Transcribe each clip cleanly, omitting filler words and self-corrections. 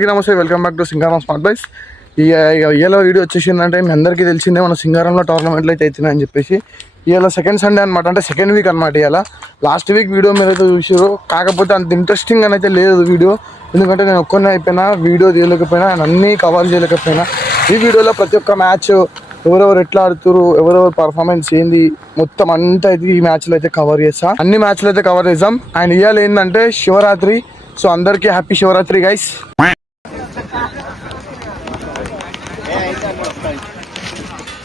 అందరికీ నమస్తే, welcome back to Singaram smart bikes. ఇవాళ వీడియో వచ్చేసిందంటే మీ అందరికీ తెలిసిందే, మన సింగారంలో టోర్నమెంట్లు అయితే అవుతున్నాయని చెప్పేసి. ఇవాళ సెకండ్ సండే అనమాట, అంటే సెకండ్ వీక్ అనమాట. ఇవాళ లాస్ట్ వీక్ వీడియో మీరు అయితే చూసారు, కాకపోతే అంత ఇంట్రెస్టింగ్ అని అయితే లేదు వీడియో. ఎందుకంటే నేను ఒక్కనే అయిపోయినా, వీడియో తీయలేకపోయినా, అన్నీ కవర్ చేయలేకపోయినా. ఈ వీడియోలో ప్రతి ఒక్క మ్యాచ్ ఎవరెవరు ఎట్లా ఆడుతున్నారు, ఎవరెవరు పర్ఫార్మెన్స్ ఏంది, మొత్తం అంతా అయితే ఈ మ్యాచ్లో అయితే కవర్ చేస్తా. అన్ని మ్యాచ్లు అయితే కవర్ చేద్దాం. అండ్ ఇవాళ ఏంటంటే శివరాత్రి. సో అందరికీ హ్యాపీ శివరాత్రి గైస్.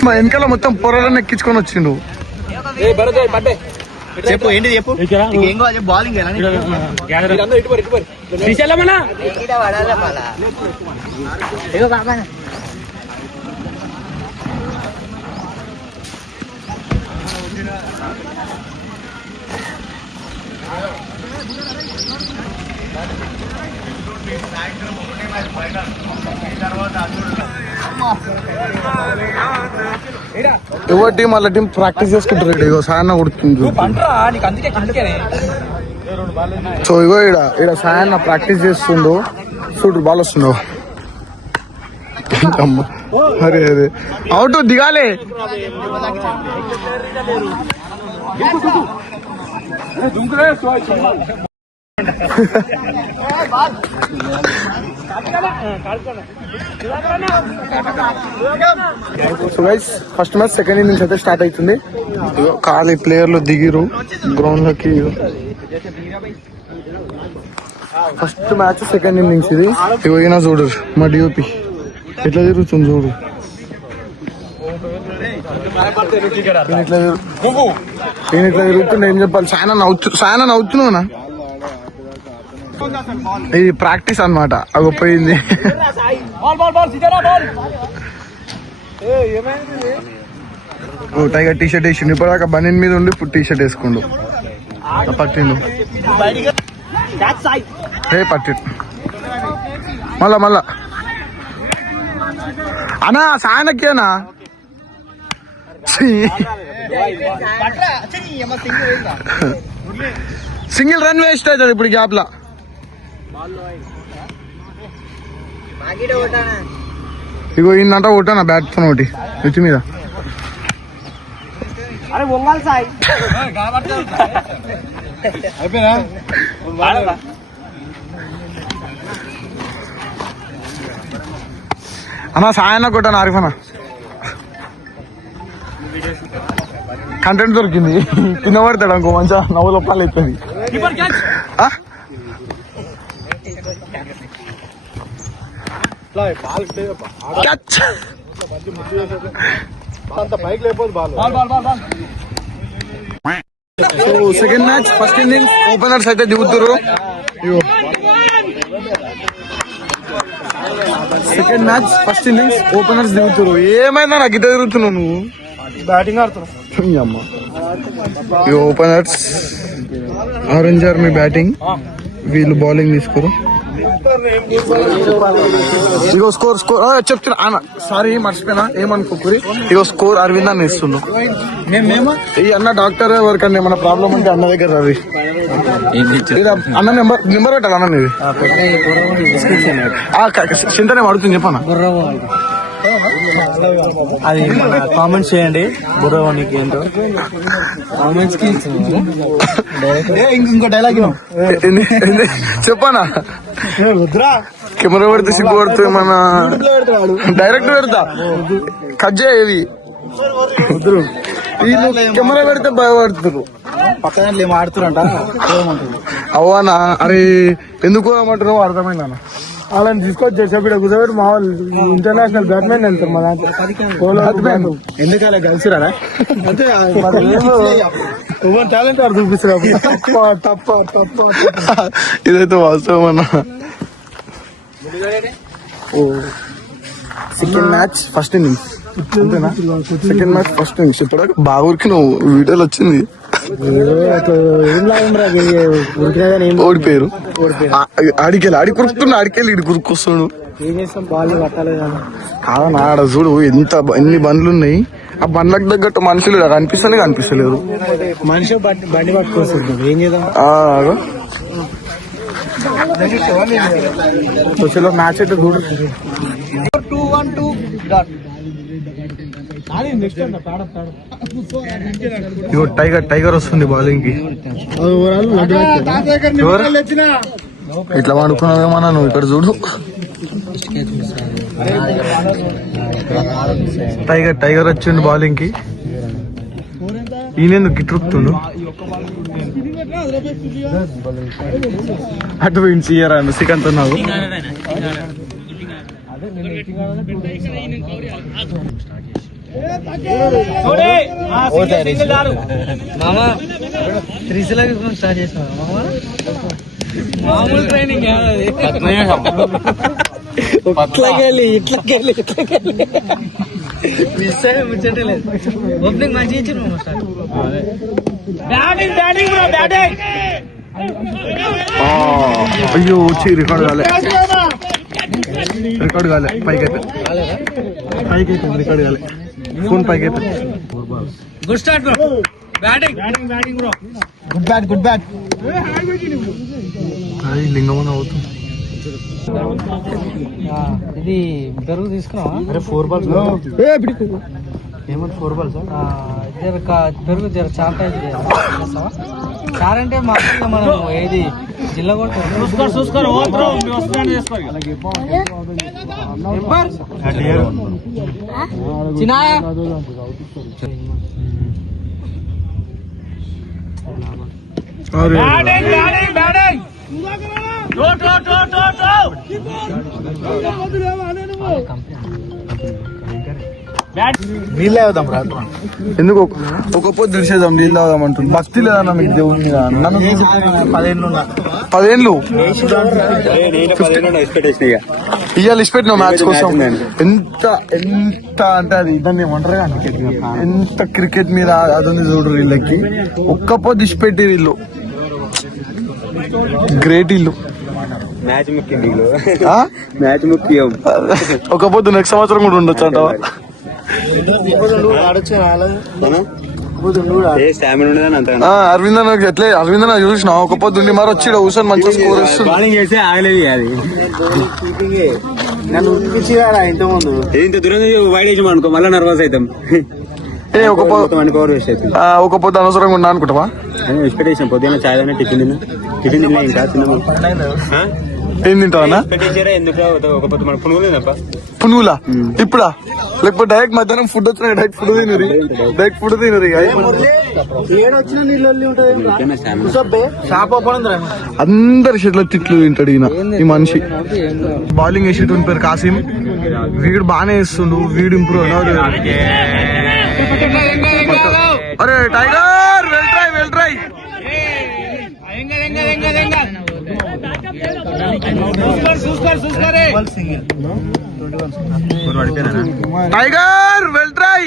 మా వెనకాల మొత్తం పొరలను ఎక్కించుకొని వచ్చిండు. చెప్పు ఏంటి చెప్పు. బౌలింగ్ ఎవరి టీం వాళ్ళ టీం ప్రాక్టీస్ చేసుకుంటారు. ఇగో సాయన్న కొడుతుంది. సో ఇగో ఈడ సాయన్న ప్రాక్టీస్ చేస్తుండు. చూడు బాల్ వస్తుండు. అరే అరే అవుట్ దిగాలే. So guys first match second innings అయితే స్టార్ట్ అవుతుంది. ఖాళీ ప్లేయర్లు దిగిరు గ్రౌండ్ లోకి. ఫస్ట్ మ్యాచ్ సెకండ్ ఇన్నింగ్స్ ఇది. ఇవైనా చూడు మా డిఓపి ఎట్లా తిరుగుతుంది చూడు. నేను ఇట్లా తిరుగుతున్నా, ఏం చెప్పాలి. సాయన నవ్వుతున్నావునా. ఇది ప్రాక్టీస్ అనమాట. అవి పోయింది. టైగర్ టీ షర్ట్ వేసిండు. ఇప్పటిదాకా బనీన్ మీద ఉండి ఇప్పుడు టీ షర్ట్ వేసుకుండు. పట్టిండు పట్టిండు. మళ్ళా అన్నా సాయనకేనా సింగిల్ రన్ వేస్ట్ అవుతుంది ఇప్పుడు గ్యాప్ లా. ఇగో ఈయనంట కొట్టానా బ్యాట్ తో ఒకటి నెత్తి మీద. అన్నా సాయన్న కొట్టాను ఆరిఫనా. కంటెంట్ దొరికింది. కింద పడతాడు అనుకో మంచిగా నవ్వులో పాలు అయిపోయింది. Second match first innings openers అయితే దిగుతారు. Second match first innings openers దిగుతారు. ఏమైనా నాకు ఇద్దరు తిరుగుతున్నావు నువ్వు. బ్యాటింగ్ ఆడుతున్నావు అమ్మ. ఓపెనర్స్ ఆరెంజ్ ఆర్మీ బ్యాటింగ్, వీళ్ళు బౌలింగ్ తీసుకోరు. ఇగో స్కోర్ చెప్తున్నా. సారీ మర్చిపోయినా, ఏమనుకోకూరి. ఇగో స్కోర్ అరవింద్ అన్న ఇస్తున్నాం. ఈ అన్న డాక్టర్ ఎవరికన్నా ఏమన్నా ప్రాబ్లం ఉంటే అన్న దగ్గర రవి అన్న నెంబర్ పెట్టాలి అన్న. ఇది చింతనే పడుతుంది చెప్పన్నా. అది కామెంట్స్ చేయండి. బుర్రవానికి ఏంటో కామెంట్స్ కి ఇంకో డైలాగ్ చెప్పనా. కెమెరా పెడితే సిగ్గు పడుతుంది. మన డైరెక్ట్ పెడతా కట్ చేయవి. వీళ్ళు కెమెరా పెడితే భయపడుతున్నారు. పక్కన ఏం ఆడుతురంట. అవ్వనా అరే ఎందుకు ఏమంటారు అర్థమైందన్న. వాళ్ళని తీసుకొచ్చి చెప్పి కూర్చోబెట్టి మా వాళ్ళు ఇంటర్నేషనల్ బ్యాట్మెన్ వెళ్తారు. మా దాంట్లో ఎందుకలా కలిసిరాడా అంటే టాలెంట్ వాడు చూపిస్తారు. తప్ప ఇదైతే వాస్తవం అన్న. సెకండ్ మ్యాచ్ ఫస్ట్ ఇన్నింగ్స్ అంతేనా. సెకండ్ మ్యాచ్ ఫస్ట్ ఇన్నింగ్స్ ఇప్పుడు బాగా ఊరికి నువ్వు వీడియోలో వచ్చింది. ఓడిపోయారు. ఆడికెళ్ళి ఆడి కురుకుతున్నా, ఆడికెళ్ళి ఇడి కురుకొస్తాడు. కాదన్నా ఆడ చూడు ఎన్ని బండ్లు ఉన్నాయి. ఆ బండ్లకు తగ్గట్టు మనుషులు కనిపిస్తలేరు. మనిషి బండి పట్టుకొస్తుంది. ఏం చేద్దాం. तो चलो मैच అయితే చూడు 2-1-2 డాట్ ఇగో టైగర్ వస్తుంది బౌలింగ్ కి ఇట్లా వాడుకున్నావేమన్నా నువ్వు ఇక్కడ చూడు టైగర్ వచ్చిండు బౌలింగ్ కి ఈయన గిట్రుకుతుండు అటు విన్స్ ఇయ్యరా శ్రీకాంత్ నాకు మామా త్రిశూలకి స్టార్ట్ చేసిన మామూలు ట్రైనింగ్ ఇట్లకెళ్ళి మిస్ అయ్యే ముచ్చటలేదు ఓపెనింగ్ మంచిగా ఇచ్చిన అయ్యో వచ్చి రికార్డ్ కాలే పైకి అయితే రికార్డ్ కాలే ఫోన్ పైకి అయితే good start bro batting bro good bat అది లింగమన అవుతుంది ఇది పెరుగు తీసుకున్నావా అరే 4 బాల్స్ ఏమంటే 4 బాల్స్ పెరుగు జర చాట్ అయితే చార్ అంటే మా మనం ఏది జిల్లా కూడా చూసుకోరు చిన్న నీళ్ళు అవుదాం రా ఎందుకు ఒక పొద్దు తెలిసేద్దాం నీళ్ళు అవుదాం అంటుంది భక్తి లేదన్న మీకు దేవుని మీద నన్ను 10 ఇవాళ ఇష్టపెట్టిన మ్యాచ్ కోసం ఎంత అంటే అది దాన్ని ఏమంటారు ఎంత క్రికెట్ మీద అది ఉంది చూడు వీళ్ళకి ఒక్క పొద్దు ఇష్టపెట్టి వీళ్ళు గ్రేట్ ఇల్లు మ్యాచ్ ముఖ్యం ఒక పొద్దు నెక్స్ట్ సంవత్సరం కూడా ఉండొచ్చు అంటావా అరవింద్ అన్న ఎట్లే అరవింద్ అన్న చూసిన ఒక పొద్దు మరి వచ్చి కూర్చొని మంచిగా స్కోర్ వస్తుంది ఇంత దూరం వైడ్ వేసాం అనుకో మళ్ళీ నర్వస్ అవుతాం ఒక పొద్దు అనవసరంగా ఉన్నా అనుకుంటావా ఎక్స్పెక్టేషన్ పొద్దున్న చాయ్ టిఫిన్ తిన్నా ఇంకా చిన్న ఏం తింటావా పునుగులా ఇప్పుడా లేకపోతే డైరెక్ట్ మధ్యాహ్నం ఫుడ్ వచ్చిన డైరెక్ట్ ఫుడ్ తినరు అందరి షెట్ల తిట్లు తింటాడు ఈయన ఈ మనిషి బౌలింగ్ వేసేటువంటి పేరు కాసిం వీడు బాగానే వేస్తుండు వీడు ఇంప్రూవ్ అరే tiger well try tiger well try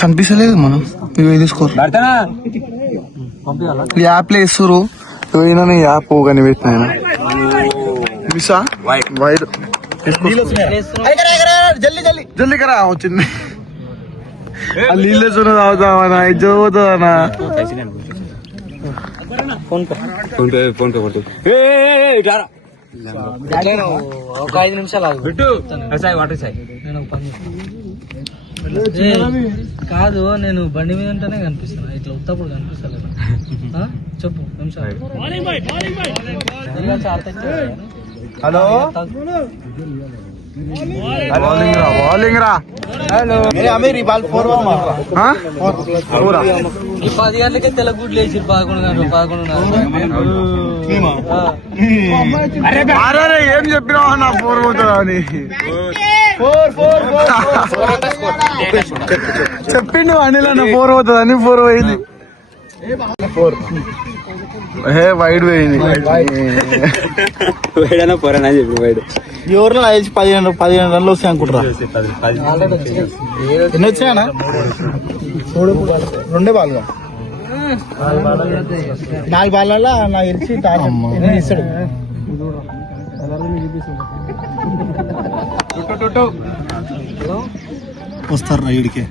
కనిపిస్తలేదు మనం ఇది స్కోర్ యాప్ లో వేస్తురు ఏమైనా యాప్ కానీ పెట్టిన మిసా వైడ్ జల్దీ కరా వచ్చింది నీళ్ళే చూడ తాగుతామన్నా ఇది చదువుతుందన్నా ఒక 5 నిమిషాలు కాదు నేను బండి మీద ఉంటేనే కనిపిస్తాను ఇట్లా ఉత్తప్పుడు కనిపిస్తలేదు చెప్పు నిమిషాలు హలో బౌలింగ్ రా హలో అమీర్ ఈ బాల్ 4 ఈ 10 గంటలకే తెల్లగుడ్లు వేసి 11 ఏం చెప్పినావా నా 4 పోతుందా అని చెప్పిండు అనిల్ అన్న 4 పోతుంది అని 4 పోయింది వైడ్ పోయింది వైడనా పోరానా చెప్పి వైడ్ ఎవరిలో వేసి 15 రన్లు వస్తాయి అనుకుంటారా ఎన్ని వచ్చాయనా 2 బాల్ 4 బాళ్ళ నాకు తెలిసి ఇస్తాడు వస్తారు రైడ్కి.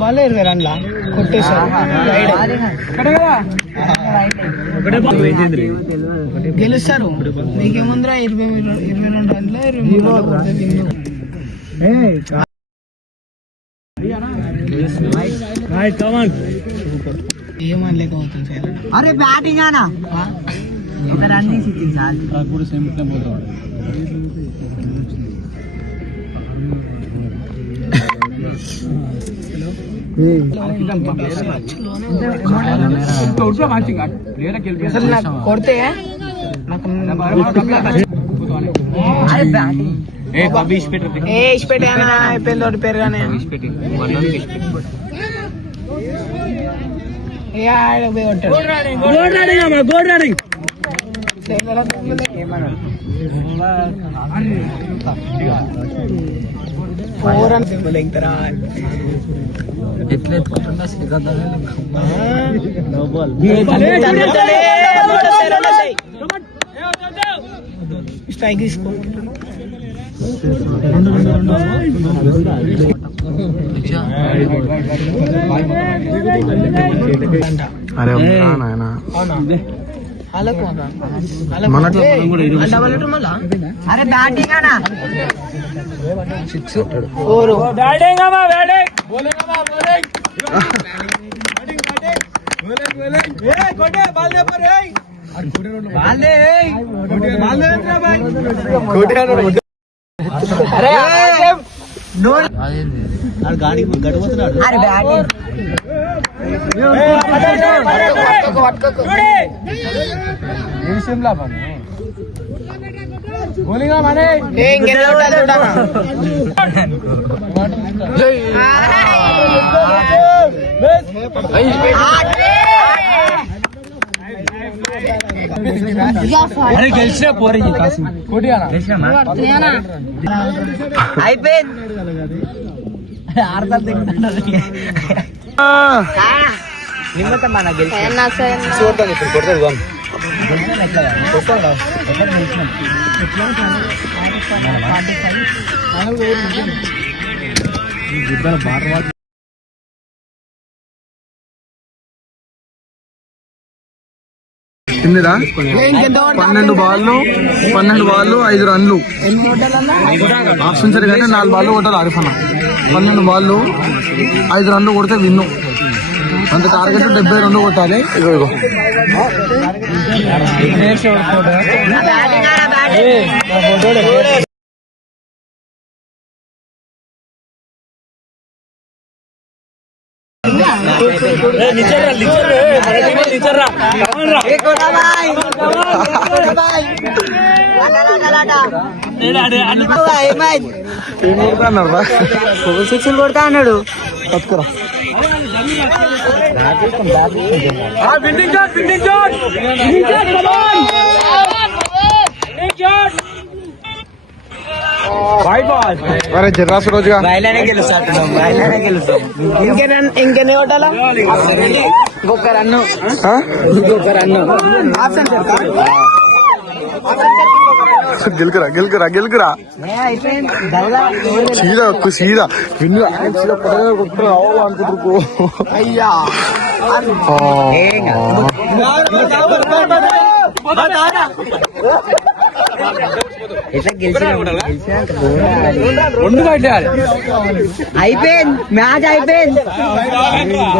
బాలే 20 రన్ల కొట్టేశారు. గెలుస్తారు. నీకేముందిరా 22 రన్ల 23 ఏమనలేకపోతుంది. అరే బ్యాటింగ్ అనా రన్ తీసి కొడితే ఇష్టపెట్టేనా అయిపోయింది పేరుగానే స్ట్రైక్ తీసుకో. అరే అరే బ్యాటింగ్ అనా గెలిచిన పోరీ అయిపోయింది. నిమ్మతం మన కిందిరా 12 బాళ్ళు 5 రన్లు ఆప్షన్ సరే కానీ 4 బాళ్ళు కొట్టాలి ఆరిఫ్ అన్న. 12 బాళ్ళు 5 రన్లు కొడితే విన్ను. అంత టార్గెట్ 72 కొట్టాలి. ఇగో సిక్స్లు కొడతా అన్నాడు. అరే జర్రాసు రోజుగా ఇంకెన్ని కొట్టాలా? ఇంకొక రన్ను గెలుకురా సీదా విన్ను సీదా కొట్టు రావాలి అనుకుంటురు. అయ్యా అయిపోయింది. మ్యాచ్ అయిపోయింది.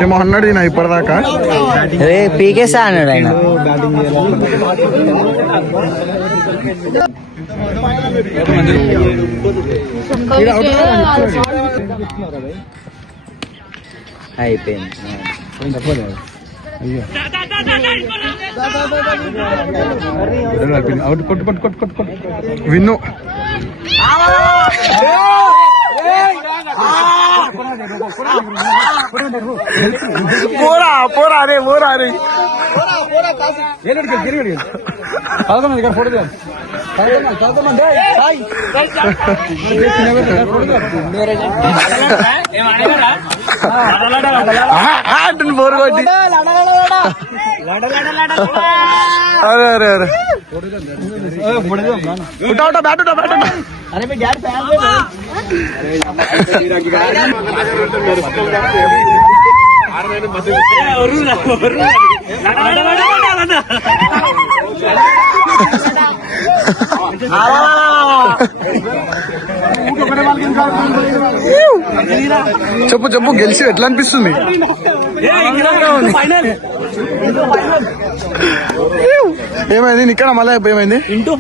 ఏమో అన్నాడు ఈయన ఇప్పటిదాకా. పీకేసా అన్నాడు ఆయన. అయిపోయింది. విన్ను పోరా పోరా రే పోరా రే బోరు కొట్టి అరే అరే అరే Utah bat Utah bat Utah చెప్పు చెప్పు గెలిచి ఎట్లా అనిపిస్తుంది? ఏమైంది ఇక్కడ మళ్ళీ ఏమైంది? ఇంటూ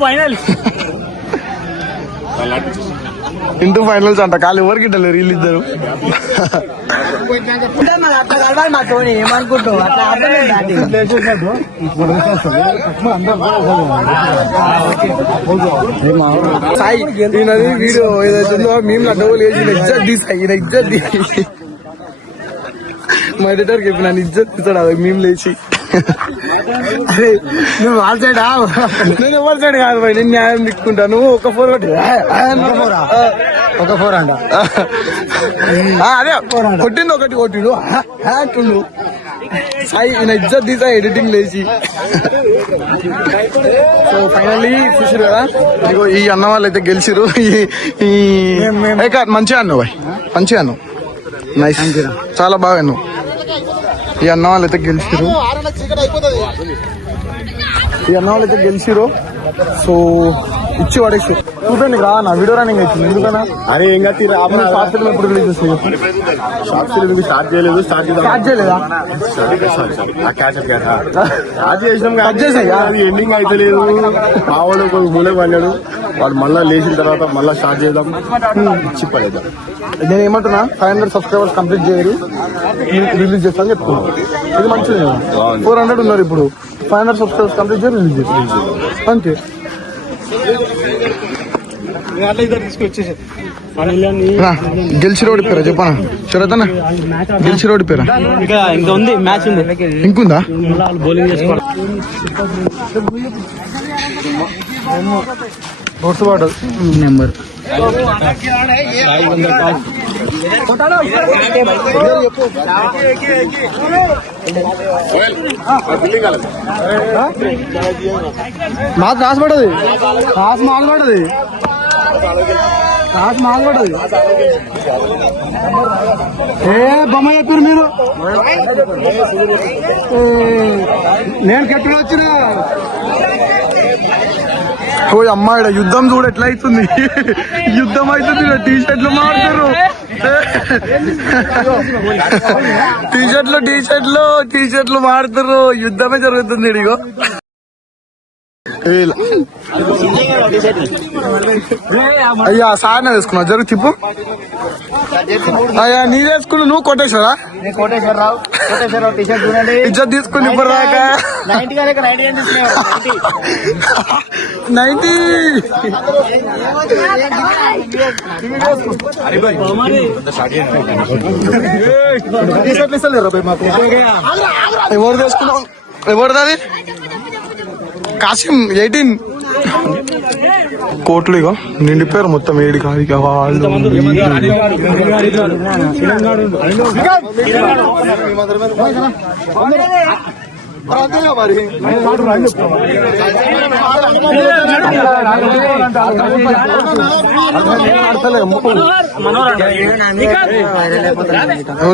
ఫైనల్స్ అంట. కాలు ఎవరికి ఇట్టలేరు వీళ్ళిద్దరు. సాయి ఈయనది వీడియో ఏదైతుందో మేము డబ్బులు వేసి ఇజ్జత్ తీసాయి. ఈయన ఇజ్జత్ మా ఎడిటర్కి చెప్పి నన్ను ఇజ్జత్ తీస్తాడు అది మేము లేచి. అరే నువ్వు వాళ్ళ సైడ్ నేను ఎవరి సైడ్ కాదు పోయి నేను న్యాయం దిక్కుంటా. నువ్వు ఒక 4 కొట్టి ఒక 4 అంట. అదే కొట్టింది ఒకటి కొట్టిడు అంటుండు. సాయి ఈయన ఇజ్జత్ తీసా ఎడిటింగ్ లేచి. సో ఫైనల్లీ చూసారు కదా, ఇదిగో ఈ అన్న వాళ్ళు అయితే గెలిచిరు. మంచిగా అన్నావు బాయ్, మంచిగా అన్నావు, నైస్, చాలా బాగా అన్నావు. ఈ అన్న వాళ్ళు అయితే గెలిచిరు. సో ఇచ్చి పడేసి చూడండి రా నా వీడియో రన్నింగ్ అవుతుంది. ఎందుకన్నా అరే ఏం కాదు షార్ట్ ఫిల్మ్ ఎప్పుడు రిలీజ్ చేస్తాయి? షార్ట్ ఫిల్మ్ స్టార్ట్ చేయలేదు. స్టార్ట్ చేయలేదా? స్టార్ట్ చేసినాం కట్ చేసాయా? అది ఎండింగ్ అయితే లేదు. మా వాడు ఒక మూలకి పడ్డాడు. వాడు మళ్ళీ లేచిన తర్వాత మళ్ళీ స్టార్ట్ చేద్దాం ఇచ్చి పడేద్దాం. నేను ఏమంటున్నా 500 సబ్స్క్రైబర్స్ కంప్లీట్ చేయరు, రిలీజ్ చేస్తాను చెప్తున్నాను. ఇది మంచిది. 400 ఉన్నారు ఇప్పుడు. 500 సబ్స్క్రైబర్స్ కంప్లీట్ చేయరు, రిలీజ్ చేస్తాను అంతే. గెలిచి రోడ్ పేరా చెప్పనా? చరతనా గెలిచి రోడ్ పేరా? ఇంకా ఉంది, మ్యాచ్ ఉంది, ఇంకుందా? బౌలింగ్ చేసుకోవాలి. నెంబర్ నాకు కాసు పడదు, కాసు మాకు పడదు, కాసు మాకు పడదు. ఏ బొమ్మ చెప్పారు మీరు? నేను కట్టుడు వచ్చిన ఓ అమ్మాయి యుద్ధం చూడ ఎట్లా అవుతుంది. యుద్ధం అవుతుంది. టీ షర్ట్లు మారుతారు, టీ షర్ట్లు మారుతారు. యుద్ధమే జరుగుతుంది. ఇడిగో అయ్యా సాయన వేసుకున్నావు, జరుగు తిప్పు. అయ్యా నీ వేసుకున్నావు, నువ్వు కొట్టేశ్వరా? ఇజ్జత్ తీసుకుని ఇప్పుడు దాకా 90 ఎవరు తీసుకున్నావు? ఎవరిది? కాసిం 18 కోట్లు. ఇక నిండిపోయారు మొత్తం. 7 కాదు ఇక వాళ్ళు.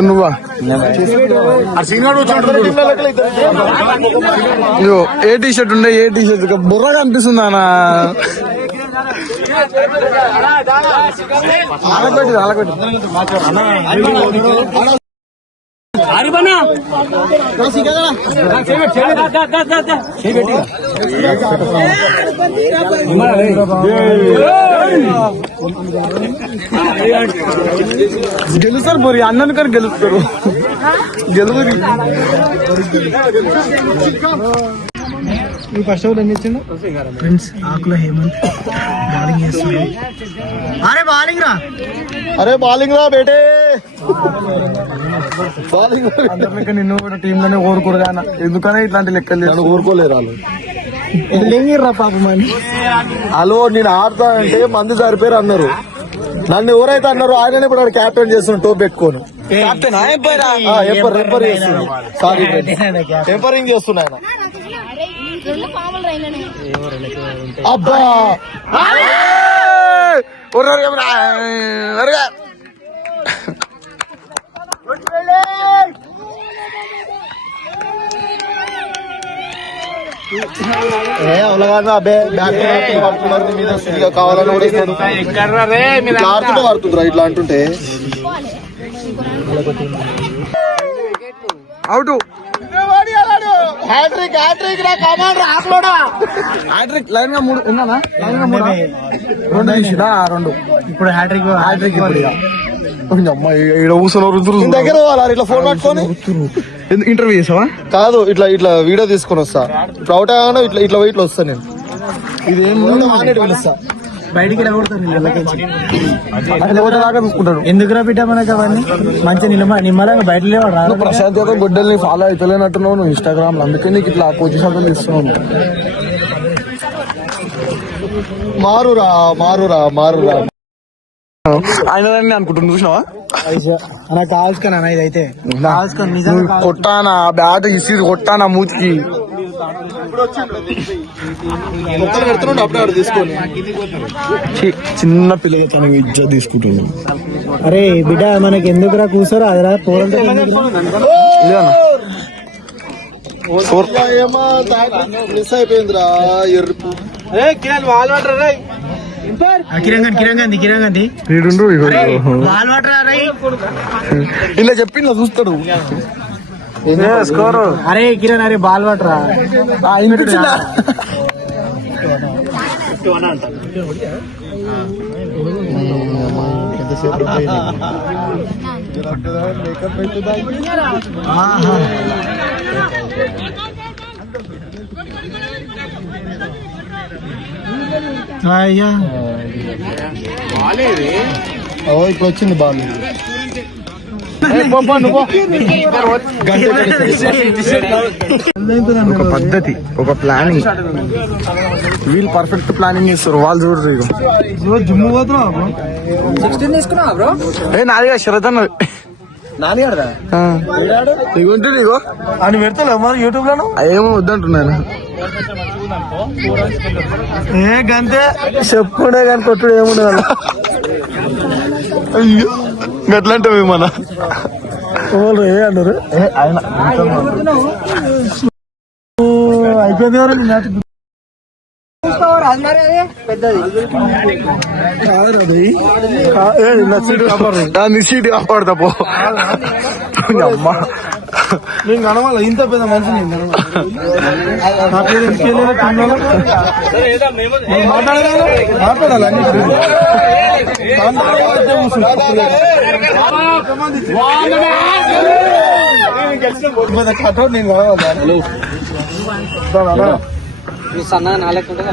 నువ్వా ఏ టీ షర్ట్ ఉండే? ఏ టీ షర్ట్ బుర్రగా అనిపిస్తుంది అన్న. గెలుస్తారు పోరి, అన్నను కానీ గెలుస్తారు. గెలుగురి ఫస్ట్ ఓవర్ ఎన్ని ఇచ్చిండు ఫ్రెండ్స్? ఆకుల హేమంత్ బౌలింగ్ చేస్తున్నాడు. అరే బౌలింగ్ రా బేటే బౌలింగ్. అందరికీ నిన్ను కూడా టీంలోనే కోరుకోరుగా ఎందుకనే ఇట్లాంటి లెక్కలు నన్ను ఊరుకోలేరు వాళ్ళు. లెంగిర్రా పాపం అని. హలో నేను ఆడతా అంటే మంది సరిపోయారు అన్నారు. నన్ను ఎవరైతే అన్నారు ఆయననే ఇప్పుడు క్యాప్టెన్ చేస్తున్నాడు టోప్ పెట్టుకోను. రెఫర్ చేస్తున్నాడు. సారీ రెఫరింగ్ చేస్తున్నా ఆయన. అబ్బా అబ్బే మీద కావాలని కూడా ఇస్తాడు. ఇట్లా ఆడుతుంటే పడుతుందిరా ఇట్లా అంటుంటే. అవుట్ హ్యాట్రిక్ హ్యాట్రిక్ రా కమాండ్ రా ఆకులోడా. హ్యాట్రిక్ లైన్ గా 3 ఉన్నానా? లైన్ గా 3 2 తీసినా 2 ఇప్పుడు హ్యాట్రిక్ దగ్గర ఇట్లా ఫోన్ పట్టుకొని ఇంటర్వ్యూ చేసావా? కాదు ఇట్లా ఇట్లా వీడియో తీసుకొని వస్తా. ఇప్పుడు అవుట్ అయ్యాను ఇట్లా ఇట్లా ఇట్లా వస్తా నేను. ఇదేం పిలుస్తా బయటికి వెళ్ళకూడదు. దాకా చూసుకుంటాడు. ఎందుకురా బిడ్డ మనకు అవన్నీ మంచి నిమ్మలంగా బయట లేవాడు. ప్రశాంత్ గొడ్డల్ని ఫాలో అవుతలేనట్టున్నావు నువ్వు ఇన్స్టాగ్రామ్ లో. అందుకే నీకు ఇట్లా పొజిషన్ ఇస్తున్నావు. మారురా మారురా మారురా ఆయన అనుకుంటున్నా చూసినావా? నాకు కావాల్సుకున్నా ఇదైతే కొట్టానా బ్యాట్ ఇసి కొట్టానా మూతికి. అప్పుడు తీసుకొని చిన్న పిల్లగా తనకి ఇజ్జత్ తీసుకుంటున్నాను. అరే బిడ్డ మనకి ఎందుకురా కూర్చోరా అదిరా పోరంటే మిస్ అయిపోయిందిరా. ఎరుపు ఇలా చెప్పి ఇలా చూస్తాడు. స్కోరు. అరే కిరణ్ అరే బాల్ పట్టరా. అయ్యా ఇప్పుడు వచ్చింది బాల్. ఒక పద్ధతి ఒక ప్లానింగ్. వీళ్ళు పర్ఫెక్ట్ ప్లానింగ్ చేస్తారు. వాళ్ళు చూడరు. జిమ్ పోతున్నావు 16 తీసుకున్నావా బ్రో? నాదిగా శరత్ అన్న నాని ఆడదా ఇగోంటుంది. ఇగో అని పెడతా మరి యూట్యూబ్ లో ఏమో వద్దంటున్నాను. గంతే చెప్పుడే కానీ కొట్టుడు ఏముండదు. అయ్యో గట్లంటే మన అన్నారు అయిపోయింది. సీటు కాపాడతా పో. అమ్మా నేను కనవాల ఇంత పెద్ద మనిషి మాట్లాడాలి కట్అవుట్ నేను కనవాలి. సన్నగా నాలేకుంటే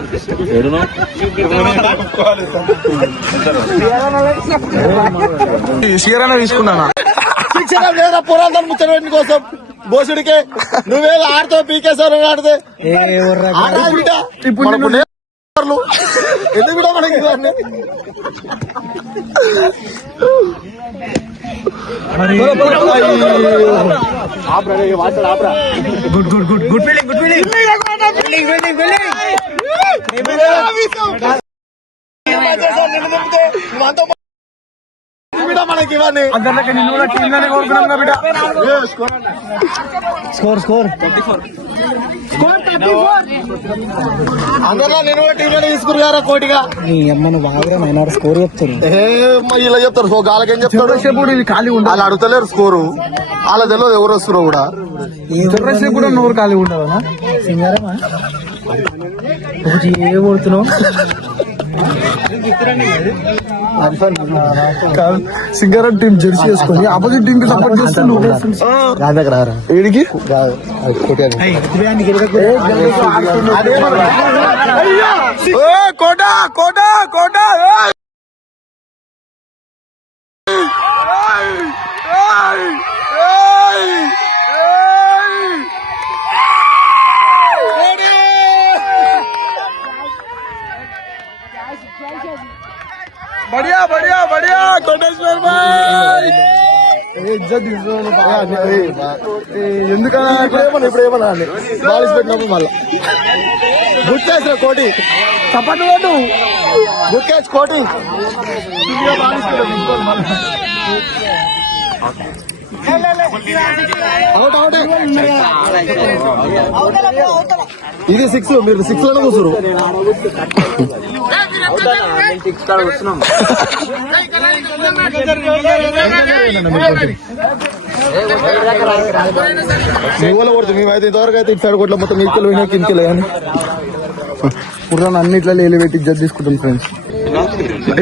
సీరానా తీసుకున్నానా లేదా పురాతన ముచ్చట కోసం బోసుడికే నువ్వే ఆడితే పీకేసారు ఆడితే ఇప్పుడు ఎందుకు కూడా మనకి good good good good feeling good feeling మనకి ఇవన్నీ అందరికీ నిన్ను కూడా టీమ్ లోనే కోరుకున్నాం బిడ్డ. స్కోర్ స్కోర్ అందరిలో నేను కూడా టీమ్ లోనే తీసుకున్నారా కోటిగా. అమ్మను బాగా మైనాడు స్కోర్ చెప్తారు. ఇలా చెప్తారు సో గాలకేం చెప్తారు. ఇది ఖాళీ ఉండదు. వాళ్ళు అడుగుతలేరు స్కోరు. వాళ్ళ తెలియదు ఎవరు వస్తున్నారో కూడా. చొర్రసేపు కూడా నోరు ఖాళీ ఉండదు. సింగారమా ఏ కొడుతున్నావు సింగారం టీం జెర్సీ వేసుకొని ఆపోజిట్ టీం కి సపోర్ట్ చేస్తే ఏడికి కోట కోట కోట बढ़िया बढ़िया बढ़िया कोटेश्वर भाई ఇజ్జత్ ఎందుకన్నా ఇప్పుడు ఏమన్నా బాలిసి పెట్టినప్పుడు మళ్ళా గుడ్ క్యాచ్ కోటి చప్పట్లు కొట్టు గుడ్ క్యాచ్ కోటి అవుట్ అవుట్ ఇది 6 మీరు 6 లోనే కూర్చురు కొడుతుంది మేమైతే ఇంతవరకు అయితే ఇటు సైడ్ కొట్ల మొత్తం మీకెళ్ళి పోయినా కిందకెళ్ళి కానీ ఇప్పుడు అన్నిట్లో లేలి పెట్టి ఇజ్జత్ తీసుకుంటాం ఫ్రెండ్స్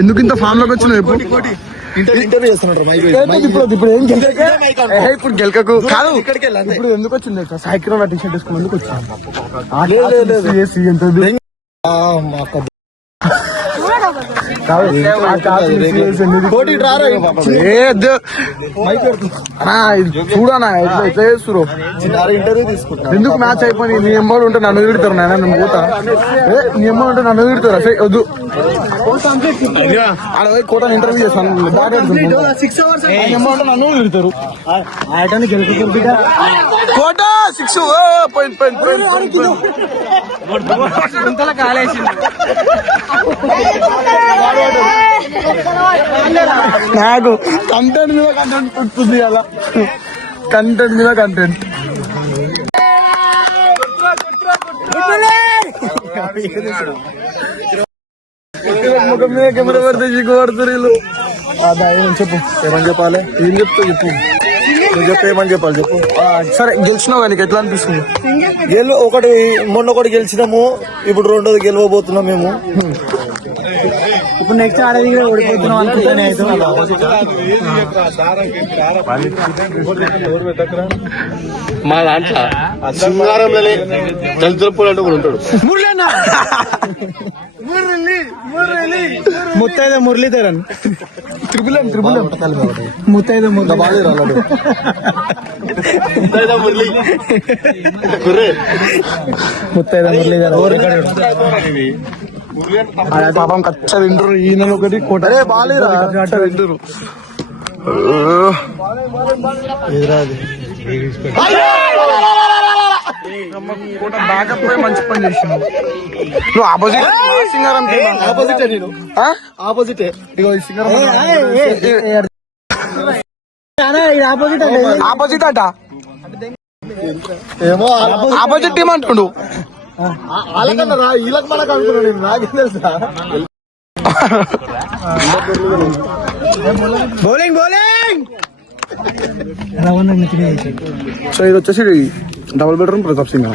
ఎందుకు ఇంత ఫామ్ లోకి వచ్చిన ఇంటర్వ్యూ చేస్తున్నారు ఇప్పుడు ఏం ఇప్పుడు గెలకకు కాదు ఇప్పుడు ఎందుకు వచ్చింది సాయికిరాల టీ షర్ట్ వేసుకుని ఎందుకు వచ్చింది చూడనా ఎట్లా చేస్తురు ఇంటర్వ్యూ తీసుకుంటా ఎందుకు మ్యాచ్ అయిపోయి నీ అమ్మాడు ఉంటే నన్ను తిడతారు నాయన నువ్వు పోతా నీ అమ్మాడు ఉంటే నన్ను తిడతారు అసలు వద్దు ఆడ పోయి కోట ఇంటర్వ్యూ చేస్తాను అమౌంట్ నన్ను తిడతారు కోట 6 నాకు కంటెంట్ మీద కంటెంట్ పుట్టుతుంది అలా కంటెంట్ మీద కంటెంట్ ముఖం మీద కెమెరా పడితే సిగ్గుపడుతున్నారు వీళ్ళు చెప్పు ఏమని చెప్పాలి ఏం చెప్తా చెప్పు నువ్వు చెప్తే ఏమని చెప్పాలి చెప్పు సరే గెలిచినావు నీకు ఎట్లా అనిపిస్తుంది ఒకటి మొన్న ఒకటి గెలిచినాము ఇప్పుడు రెండోది గెలవబోతున్నాం మేము ఇప్పుడు నెక్స్ట్ ఆడేది కూడా ఓడిపోతున్నాం అనుకుంటానే మా దాంట్లో సింగారంలోనే దళితులపూడి అంటే కూడా ఉంటాడు ముత్తైద మురళీధరన్ త్రిపులం ముత్తైద ముత్తైద మురళీధరన్ పాపం కచ్చ వింటారు ఈయన ఒకటి కోటరే బాగాలేరా అట్ట వింటారు బ్యాకప్ పోయి మంచి పని చేసాను నువ్వు ఆపోజిట్ సింగారం ఆపోజిట్ నేను ఆపోజిట్ ఇగో సింగారం ఆపోజిట్ అట ఏమో ఆపోజిట్ టీం అంటుండు అలాగన్నారా వీళ్ళకి మనకు అనుకున్నాను నేను నాకేం తెలుసా బౌలింగ్ బౌలింగ్ సో ఇది వచ్చేసి డబుల్ బెడ్రూమ్ ప్రతాప్ సింగ్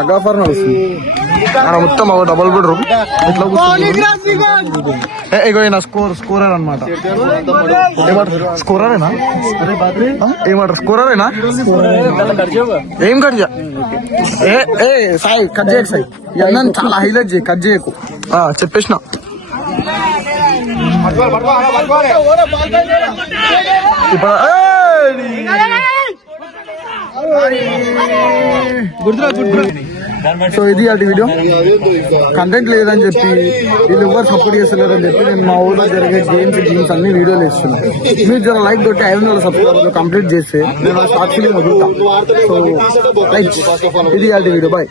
అగాఫర్ నడుస్తుంది మొత్తం ఒక డబుల్ బెడ్రూమ్ ఇట్లా ఇగో నా స్కోరర్ అనమాట ఏమంటారు స్కోరరేనా ఏమంటారు స్కోరరేనా ఏం కట్ ఏ సాయి కట్ చేయకు సాయి ఇవన్నీ చాలా హైలైట్ చేయి కట్ చేయకు చెప్పేసిన ఇప్పుడు సో ఇది అటు వీడియో కంటెంట్ లేదని చెప్పి వీళ్ళు ఎవరు సపోర్ట్ చేస్తలేరు అని చెప్పి నేను మా ఊళ్ళో జరిగే గేమ్స్ అన్ని వీడియోలు వేస్తున్నాను మీరు జర లైక్ కొట్టి 500 సబ్స్క్రైబర్లు కంప్లీట్ చేస్తే నేను షార్ట్ ఫిలిం వదులుతాను సో లైక్ ఇది అటు వీడియో బాయ్